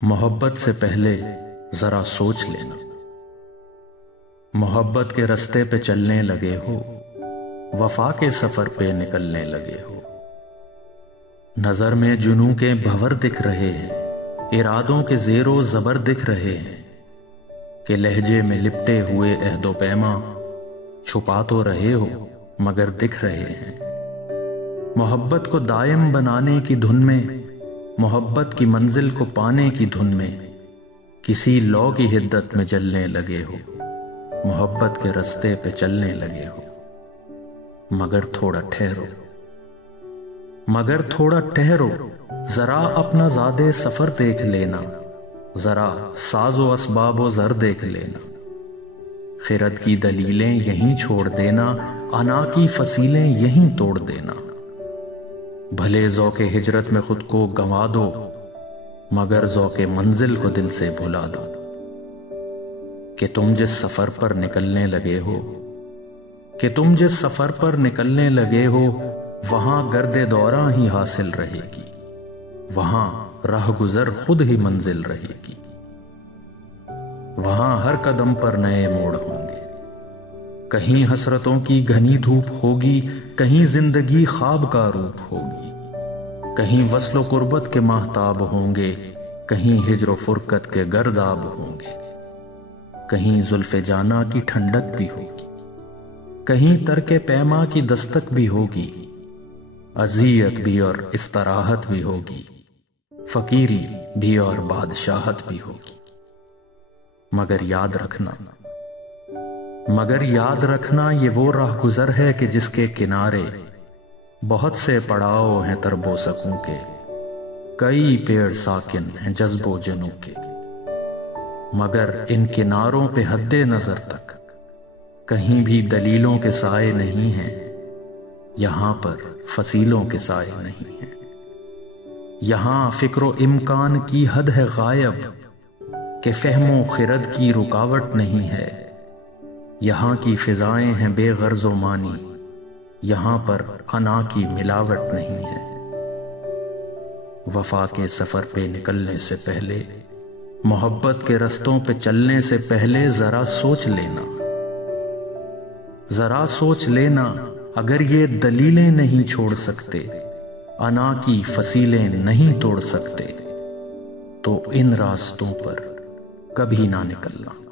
محبت سے پہلے ذرا سوچ لینا، محبت کے رستے پہ چلنے لگے ہو، وفا کے سفر پہ نکلنے لگے ہو۔ نظر میں جنوں کے بھور دکھ رہے ہیں، ارادوں کے زیر و زبر دکھ رہے ہیں، کہ لہجے میں لپٹے ہوئے عہد و پیما چھپا تو رہے ہو مگر دکھ رہے ہیں۔ محبت کو دائم بنانے کی دھن میں، محبت کی منزل کو پانے کی دھن میں، کسی لو کی حدت میں جلنے لگے ہو، محبت کے رستے پہ چلنے لگے ہو۔ مگر تھوڑا ٹھہرو، مگر تھوڑا ٹھہرو، ذرا اپنا زادِ سفر دیکھ لینا، ذرا ساز و اسباب و زر دیکھ لینا۔ خرد کی دلیلیں یہیں چھوڑ دینا، انا کی فصیلیں یہیں توڑ دینا۔ بھلے ذوق ہجرت میں خود کو گنوا دو، مگر ذوق منزل کو دل سے بھلا دو۔ کہ تم جس سفر پر نکلنے لگے ہو، کہ تم جس سفر پر نکلنے لگے ہو، وہاں گرد دوراں ہی حاصل رہے گی، وہاں راہ گزر خود ہی منزل رہے گی۔ وہاں ہر قدم پر نئے موڑ ہوں گے، کہیں حسرتوں کی گھنی دھوپ ہوگی، کہیں زندگی خواب کا روپ ہوگی، کہیں وصل و قربت کے ماہتاب ہوں گے، کہیں ہجر و فرقت کے گرداب ہوں گے، کہیں زلف جانا کی ٹھنڈک بھی ہوگی، کہیں ترک پیما کی دستک بھی ہوگی، اذیت بھی اور استراحت بھی ہوگی، فقیری بھی اور بادشاہت بھی ہوگی۔ مگر یاد رکھنا یہ وہ راہ گزر ہے کہ جس کے کنارے بہت سے پڑاؤ ہیں ترب و سکوں کے، کئی پیڑ ساکن ہیں جذب و جنوں کے۔ مگر ان کناروں پہ حد نظر تک کہیں بھی دلیلوں کے سائے نہیں ہیں، یہاں پر فصیلوں کے سائے نہیں ہیں۔ یہاں فکر و امکان کی حد ہے غائب، کہ فہم و خرد کی رکاوٹ نہیں ہے۔ یہاں کی فضائیں ہیں بے غرض و مانی، یہاں پر انا کی ملاوٹ نہیں ہے۔ وفا کے سفر پہ نکلنے سے پہلے، محبت کے رستوں پہ چلنے سے پہلے ذرا سوچ لینا، ذرا سوچ لینا۔ اگر یہ دلیلیں نہیں چھوڑ سکتے، انا کی فصیلیں نہیں توڑ سکتے، تو ان راستوں پر کبھی نہ نکلنا۔